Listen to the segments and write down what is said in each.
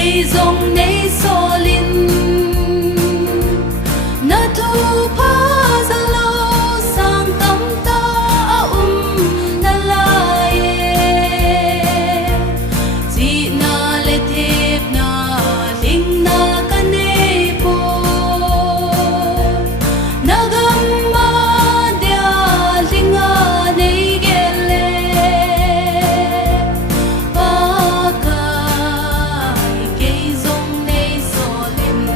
cây dòng nay so linh na thu phá ra lâu sang tâm ta na la ye chỉ na lệ thiệp na linh na can nay po na gam ma dia linh a nay gele ba kai cây dòng nay so linh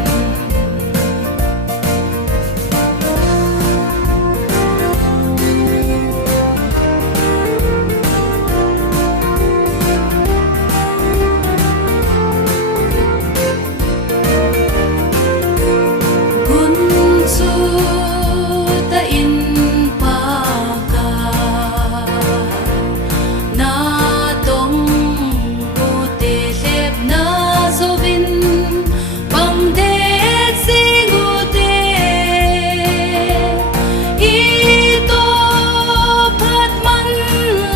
kun su ta in pa ka na tong u te lep na zo vin bang de sing u te i to phat man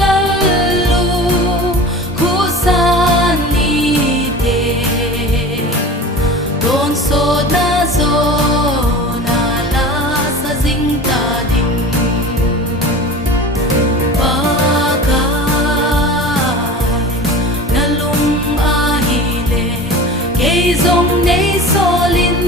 lalu khu san ni te don so na zo na la sa zing ta ding ba kai na lung a hi le cây dòng nay so linh